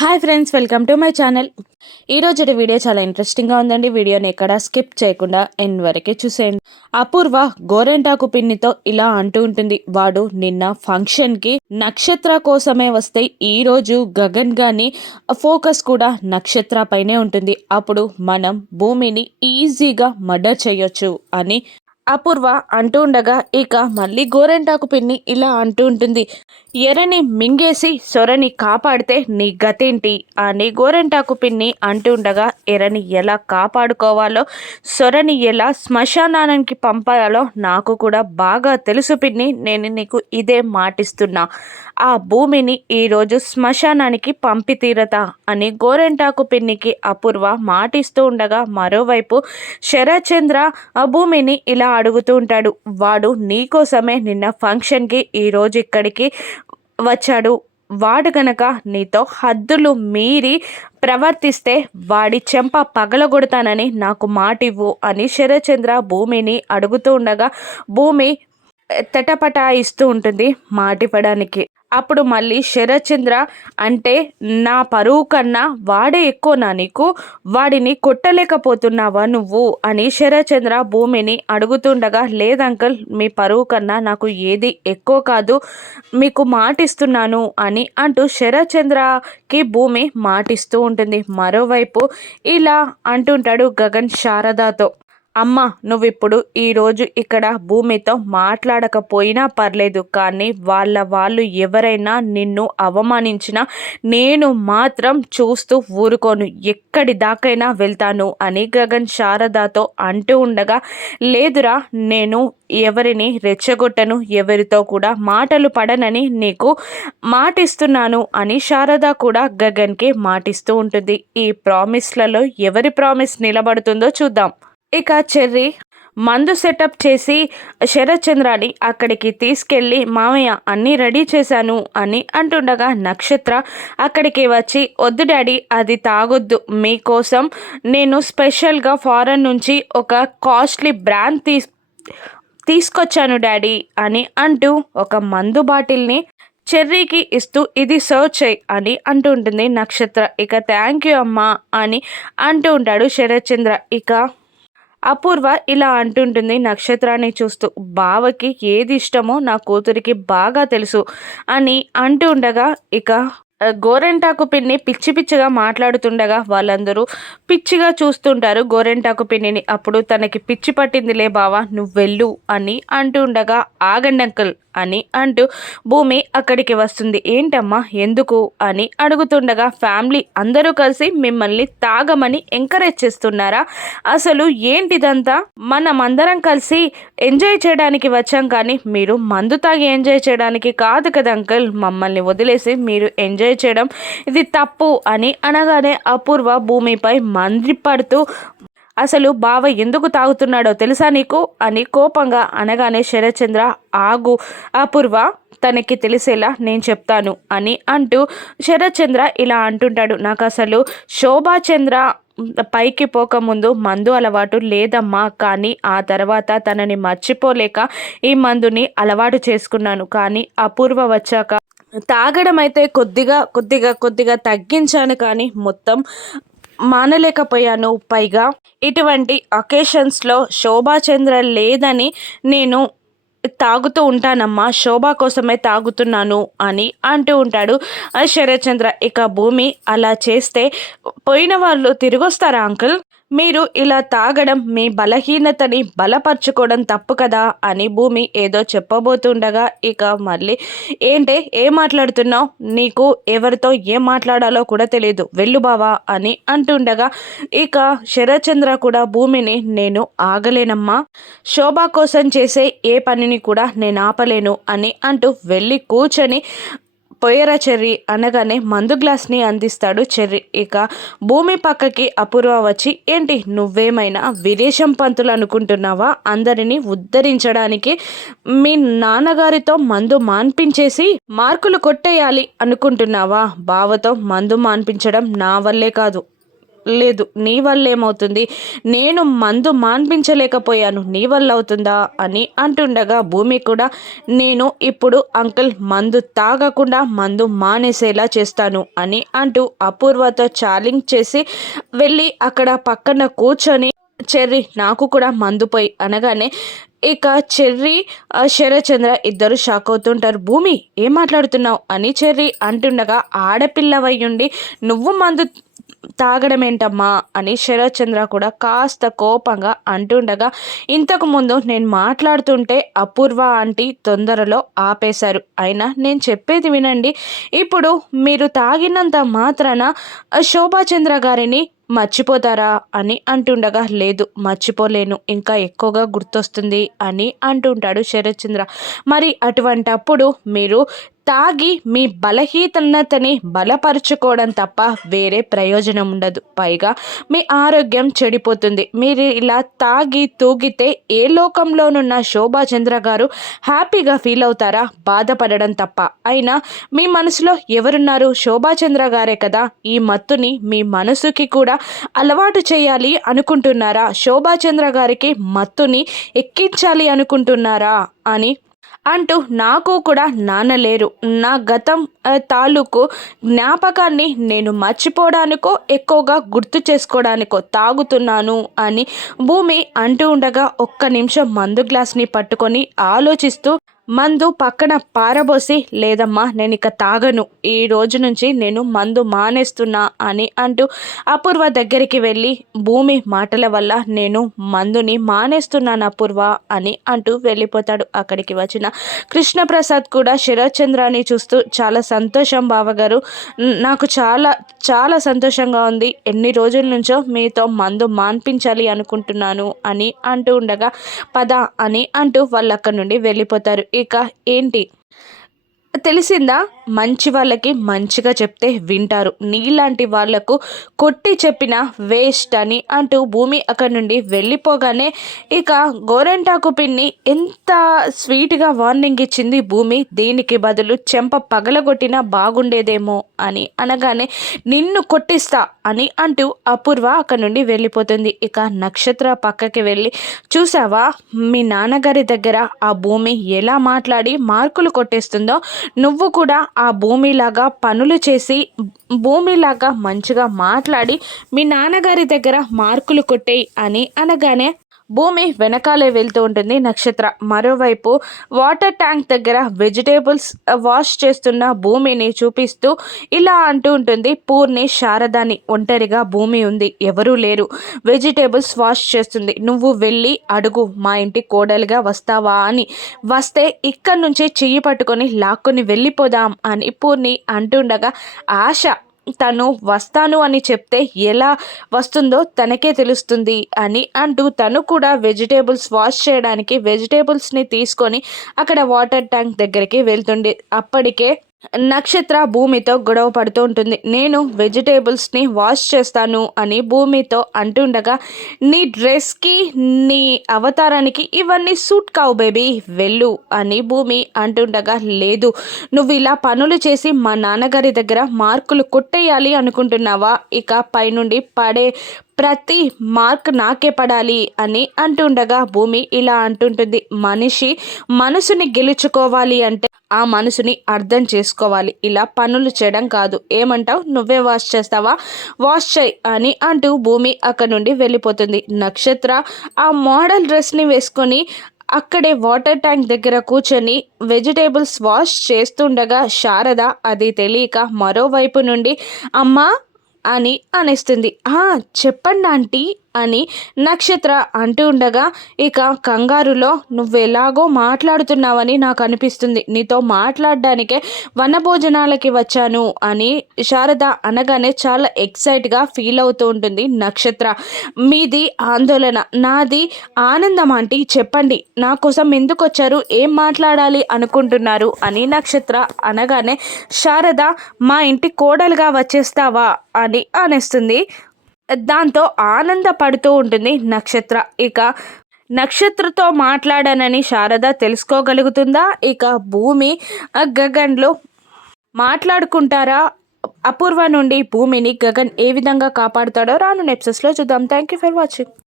Hi friends welcome to my channel ఈరోజు video చాలా ఇంట్రెస్టింగ్గా ఉందండి. వీడియోని ఎక్కడ స్కిప్ చేయకుండా ఎండ్ వరకే చూసేయండి. అపూర్వ గోరెంటాకు పిన్నితో ఇలా అంటూ ఉంటుంది. వాడు నిన్న ఫంక్షన్కి నక్షత్ర కోసమే వస్తే ఈరోజు గగన్ గాని ఫోకస్ కూడా నక్షత్ర పైనే ఉంటుంది. అప్పుడు మనం భూమిని ఈజీగా మర్డర్ చేయొచ్చు అని అపూర్వ అంటూ ఉండగా ఇక మళ్ళీ గోరెంటాకు పిన్ని ఇలా అంటూ ఉంటుంది. ఎరని మింగేసి సొరని కాపాడితే నీ గతేంటి? అని గోరెంటాకు పిన్ని అంటుండగా ఉండగా ఎరని ఎలా కాపాడుకోవాలో సొరని ఎలా శ్మశానానికి పంపాలో నాకు కూడా బాగా తెలుసు పిన్ని. నేను నీకు ఇదే మాటిస్తున్నా. ఆ భూమిని ఈరోజు శ్మశానానికి పంపి తీరతా అని గోరెంటాకు పిన్నికి అపూర్వ మాటిస్తూ ఉండగా మరోవైపు శరచంద్ర ఆ భూమిని ఇలా అడుగుతూ ఉంటాడు. వాడు నీకోసమే నిన్న ఫంక్షన్కి ఈరోజు ఇక్కడికి వచ్చాడు. వాడు గనక నీతో హద్దులు మీరి ప్రవర్తిస్తే వాడి చెంప పగలగొడతానని నాకు మాటివ్వు అని శరచంద్ర భూమిని అడుగుతూ ఉండగా భూమి ఇస్తూ ఉంటుంది మాటివ్వడానికి. అప్పుడు మళ్ళీ శరచంద్ర అంటే నా పరువు కన్నా వాడే ఎక్కువ నా నీకు? వాడిని కొట్టలేకపోతున్నావా నువ్వు? అని శరచంద్ర భూమిని అడుగుతుండగా లేదంకల్ మీ పరువు కన్నా నాకు ఏది ఎక్కువ కాదు. మీకు మాటిస్తున్నాను అని అంటూ శరచంద్రకి భూమి మాటిస్తూ ఉంటుంది. మరోవైపు ఇలా అంటుంటాడు గగన్ శారదాతో. అమ్మ నువ్విప్పుడు ఈరోజు ఇక్కడ భూమితో మాట్లాడకపోయినా పర్లేదు కానీ వాళ్ళ వాళ్ళు ఎవరైనా నిన్ను అవమానించినా నేను మాత్రం చూస్తూ ఊరుకోను. ఎక్కడి దాకైనా వెళ్తాను అని గగన్ శారదాతో అంటూ ఉండగా లేదురా నేను ఎవరిని రెచ్చగొట్టను ఎవరితో కూడా మాటలు పడనని నీకు మాటిస్తున్నాను అని శారద కూడా గగన్కి మాటిస్తూ ఉంటుంది. ఈ ప్రామిస్లలో ఎవరి ప్రామిస్ నిలబడుతుందో చూద్దాం. ఇక చెర్రీ మందు సెటప్ చేసి శరత్చంద్రాని అక్కడికి తీసుకెళ్ళి మామయ్య అన్నీ రెడీ చేశాను అని అంటుండగా నక్షత్ర అక్కడికి వచ్చి వద్దు డాడీ అది తాగొద్దు. మీకోసం నేను స్పెషల్గా ఫారెన్ నుంచి ఒక కాస్ట్లీ బ్రాండ్ తీ తీసుకొచ్చాను డాడీ అని అంటూ ఒక మందు బాటిల్ని చెర్రీకి ఇస్తూ ఇది సర్వ్ చేయి అని అంటూ ఉంటుంది నక్షత్ర. ఇక థ్యాంక్ యూ అమ్మా అని అంటూ ఉంటాడు శరత్చంద్ర. ఇక అపూర్వ ఇలా అంటుంటుంది నక్షత్రాన్ని చూస్తూ బావకి ఏది ఇష్టమో నా కూతురికి బాగా తెలుసు అని అంటూ ఉండగా ఇక గోరెంటాకు పిన్ని పిచ్చి పిచ్చిగా మాట్లాడుతుండగా వాళ్ళందరూ పిచ్చిగా చూస్తుంటారు గోరెంటాకు పిన్నిని. అప్పుడు తనకి పిచ్చి పట్టిందిలే బావా నువ్వు వెళ్ళు అని అంటూ ఉండగా ఆగండి అంకుల్ అని అంటూ భూమి అక్కడికి వస్తుంది. ఏంటమ్మా ఎందుకు? అని అడుగుతుండగా ఫ్యామిలీ అందరూ కలిసి మిమ్మల్ని తాగమని ఎంకరేజ్ చేస్తున్నారా? అసలు ఏంటిదంతా? మనం అందరం కలిసి ఎంజాయ్ చేయడానికి వచ్చాం కానీ మీరు మందు తాగి ఎంజాయ్ చేయడానికి కాదు కదా అంకుల్. మమ్మల్ని వదిలేసి మీరు ఎంజాయ్ చేయడం ఇది తప్పు అని అనగానే అపూర్వ భూమిపై మంద్రిపడుతూ అసలు బావ ఎందుకు తాగుతున్నాడో తెలుసా నీకు? అని కోపంగా అనగానే శరచంద్ర ఆగు. అపూర్వ తనకి తెలిసేలా నేను చెప్తాను అని అంటూ శరత్చంద్ర ఇలా అంటుంటాడు. నాకు అసలు శోభాచంద్ర పైకి పోకముందు మందు అలవాటు లేదమ్మా. కానీ ఆ తర్వాత తనని మర్చిపోలేక ఈ మందుని అలవాటు చేసుకున్నాను. కానీ అపూర్వ వచ్చాక తాగడం అయితే కొద్దిగా కొద్దిగా కొద్దిగా తగ్గించాను కానీ మొత్తం మానలేకపోయాను. పైగా ఇటువంటి అకేషన్స్లో శోభాచంద్ర లేదని నేను తాగుతూ ఉంటానమ్మా శోభా కోసమే తాగుతున్నాను అని అంటూ ఉంటాడు శరత్చంద్ర ఇక భూమి అలా చేస్తే పోయిన వాళ్ళు తిరిగొస్తారా అంకుల్? మీరు ఇలా తాగడం మీ బలహీనతని బలపరుచుకోవడం తప్పు కదా అని భూమి ఏదో చెప్పబోతుండగా ఇక మళ్ళీ ఏంటే ఏం మాట్లాడుతున్నావు? నీకు ఎవరితో ఏం మాట్లాడాలో కూడా తెలియదు వెళ్ళు బావా అని అంటుండగా ఇక శరచంద్ర కూడా భూమిని నేను ఆగలేనమ్మా. శోభా కోసం చేసే ఏ పనిని కూడా నేను ఆపలేను అని అంటూ వెళ్ళి కూర్చొని పొయ్యరా చెర్రీ అనగానే మందు గ్లాస్ని అందిస్తాడు చెర్రి. ఇక భూమి పక్కకి అపూర్వ వచ్చి ఏంటి నువ్వేమైనా విదేశం పంతులు అనుకుంటున్నావా? అందరినీ ఉద్ధరించడానికి మీ నాన్నగారితో మందు మాన్పించేసి మార్కులు కొట్టేయాలి అనుకుంటున్నావా? బావతో మందు మాన్పించడం నా వల్లే కాదు. లేదు. నీ వల్ల ఏమవుతుంది? నేను మందు మాన్పించలేకపోయాను. నీ వల్ల అవుతుందా? అని అంటుండగా భూమి కూడా నేను ఇప్పుడు అంకుల్ మందు తాగకుండా మందు మానేసేలా చేస్తాను అని అంటూ అపూర్వతో ఛాలెంజ్ చేసి వెళ్ళి అక్కడ పక్కన కూర్చొని చెర్రీ నాకు కూడా మందుపోయి అనగానే ఇక చెర్రీ శరచంద్ర ఇద్దరు షాక్ అవుతుంటారు. భూమి ఏం మాట్లాడుతున్నావు? అని చెర్రీ అంటుండగా ఆడపిల్లవయ్యుండి నువ్వు మందు తాగడం ఏంటమ్మా అని శరత్చంద్ర కూడా కాస్త కోపంగా అంటుండగా ఇంతకు ముందు నేను మాట్లాడుతుంటే అపూర్వ ఆంటీ తొందరలో ఆపేశారు. అయినా నేను చెప్పేది వినండి. ఇప్పుడు మీరు తాగినంత మాత్రాన శోభాచంద్ర గారిని మర్చిపోతారా అని అంటుండగా లేదు మర్చిపోలేను ఇంకా ఎక్కువగా గుర్తొస్తుంది అని అంటుంటాడు శరత్చంద్ర మరి అటువంటప్పుడు మీరు తాగి మీ బలహీనతని బలపరుచుకోవడం తప్ప వేరే ప్రయోజనం ఉండదు. పైగా మీ ఆరోగ్యం చెడిపోతుంది. మీరు ఇలా తాగి తూగితే ఏ లోకంలోనున్న శోభాచంద్ర గారు హ్యాపీగా ఫీల్ అవుతారా? బాధపడడం తప్ప. అయినా మీ మనసులో ఎవరున్నారు? శోభాచంద్ర గారే కదా. ఈ మత్తుని మీ మనసుకి కూడా అలవాటు చేయాలి అనుకుంటున్నారా? శోభాచంద్ర గారికి మత్తుని ఎక్కించాలి అనుకుంటున్నారా? అని అంటూ నాకు కూడా నాన్న లేరు. నా గతం తాలూకు జ్ఞాపకాన్ని నేను మర్చిపోవడానికో ఎక్కువగా గుర్తు చేసుకోవడానికో తాగుతున్నాను అని భూమి అంటూ ఉండగా ఒక్క నిమిషం మందు గ్లాస్ని పట్టుకొని ఆలోచిస్తూ మందు పక్కన పారబోసి లేదమ్మా నేను ఇక తాగను. ఈ రోజు నుంచి నేను మందు మానేస్తున్నా అని అంటూ అపూర్వ దగ్గరికి వెళ్ళి భూమి మాటల వల్ల నేను మందుని మానేస్తున్నాను అపూర్వ అని అంటూ వెళ్ళిపోతాడు. అక్కడికి వచ్చిన కృష్ణప్రసాద్ కూడా శరత్చంద్రాన్ని చూస్తూ చాలా సంతోషం బావగారు. నాకు చాలా చాలా సంతోషంగా ఉంది. ఎన్ని రోజుల నుంచో మీతో మందు మాన్పించాలి అనుకుంటున్నాను అని అంటూ ఉండగా పద అని అంటూ వాళ్ళు అక్కడి నుండి వెళ్ళిపోతారు. ఇక ఏంటి? తెలిసిందా? మంచి వాళ్ళకి మంచిగా చెప్తే వింటారు. నీలాంటి వాళ్ళకు కొట్టి చెప్పిన వేస్ట్ అని అంటూ భూమి అక్కడి నుండి వెళ్ళిపోగానే ఇక గోరెంటాకు పిన్ని ఎంత స్వీట్గా వార్నింగ్ ఇచ్చింది భూమి. దీనికి బదులు చెంప పగలగొట్టినా బాగుండేదేమో అని అనగానే నిన్ను కొట్టిస్తా అని అంటూ అపూర్వ అక్కడి నుండి వెళ్ళిపోతుంది. ఇక నక్షత్ర పక్కకి వెళ్ళి చూసావా? మీ నాన్నగారి దగ్గర ఆ భూమి ఎలా మాట్లాడి మార్కులు కొట్టేస్తుందో నువ్వు కూడా ఆ భూమిలాగా పనులు చేసి భూమిలాగా మంచిగా మాట్లాడి మీ నాన్నగారి దగ్గర మార్కులు కొట్టేయి అని అనగానే భూమి వెనకాలే వెళ్తూ ఉంటుంది నక్షత్ర. మరోవైపు వాటర్ ట్యాంక్ దగ్గర వెజిటేబుల్స్ వాష్ చేస్తున్న భూమిని చూపిస్తూ ఇలా అంటూ ఉంటుంది పూర్ణి శారదాని ఒంటరిగా భూమి ఉంది ఎవరూ లేరు. వెజిటేబుల్స్ వాష్ చేస్తుంది. నువ్వు వెళ్ళి అడుగు మా ఇంటి కోడలుగా వస్తావా అని. వస్తే ఇక్కడి నుంచే చెయ్యి పట్టుకొని లాక్కొని వెళ్ళిపోదాం అని పూర్ణి అంటుండగా ఆశ తను వస్తాను అని చెప్తే ఎలా వస్తుందో తనకే తెలుస్తుంది అని అంటూ తను కూడా వెజిటేబుల్స్ వాష్ చేయడానికి వెజిటేబుల్స్ని తీసుకొని అక్కడ వాటర్ ట్యాంక్ దగ్గరికి వెళ్తుండే. అప్పటికే నక్షత్ర భూమితో గొడవ పడుతూ ఉంటుంది. నేను వెజిటేబుల్స్ని వాష్ చేస్తాను అని భూమితో అంటుండగా నీ డ్రెస్కి నీ అవతారానికి ఇవన్నీ సూట్ కావు బేబీ వెళ్ళు అని భూమి అంటుండగా లేదు నువ్వు ఇలా పనులు చేసి మా నాన్నగారి దగ్గర మార్కులు కొట్టేయాలి అనుకుంటున్నావా? ఇక పైనుండి పడే ప్రతి మార్క్ నాకే పడాలి అని అంటుండగా భూమి ఇలా అంటుంటుంది. మనిషి మనసుని గెలుచుకోవాలి అంటే ఆ మనసుని అర్థం చేసుకోవాలి. ఇలా పనులు చేయడం కాదు. ఏమంటావు? నువ్వే వాష్ చేస్తావా? వాష్ చేయి అని అంటూ భూమి అక్కడ నుండి వెళ్ళిపోతుంది. నక్షత్ర ఆ మోడల్ డ్రెస్ని వేసుకొని అక్కడే వాటర్ ట్యాంక్ దగ్గర కూర్చొని వెజిటేబుల్స్ వాష్ చేస్తుండగా శారద అది తెలియక మరోవైపు నుండి అమ్మా అని అనేస్తుంది. చెప్పండి ఆంటీ. అని నక్షత్ర అంటూ ఉండగా ఇక కంగారులో నువ్వెలాగో మాట్లాడుతున్నావని నాకు అనిపిస్తుంది నీతో మాట్లాడడానికే వనభోజనాలకి వచ్చాను అని శారద అనగానే చాలా ఎక్సైట్గా ఫీల్ అవుతూ ఉంటుంది నక్షత్ర. మీది ఆందోళన నాది ఆనందం ఆంటీ. చెప్పండి నా కోసం ఎందుకు వచ్చారు ఏం మాట్లాడాలి అనుకుంటున్నారు? అని నక్షత్ర అనగానే శారద మా ఇంటి కోడలుగా వచ్చేస్తావా? అని అనేస్తుంది దాంతో ఆనందపడుతూ ఉంటుంది నక్షత్ర. ఇక నక్షత్రతో మాట్లాడానని శారద తెలుసుకోగలుగుతుందా? ఇక భూమి గగన్లో మాట్లాడుకుంటారా? అపూర్వ నుండి భూమిని గగన్ ఏ విధంగా కాపాడుతాడో రాను నెప్సెస్లో చూద్దాం. Thank you for watching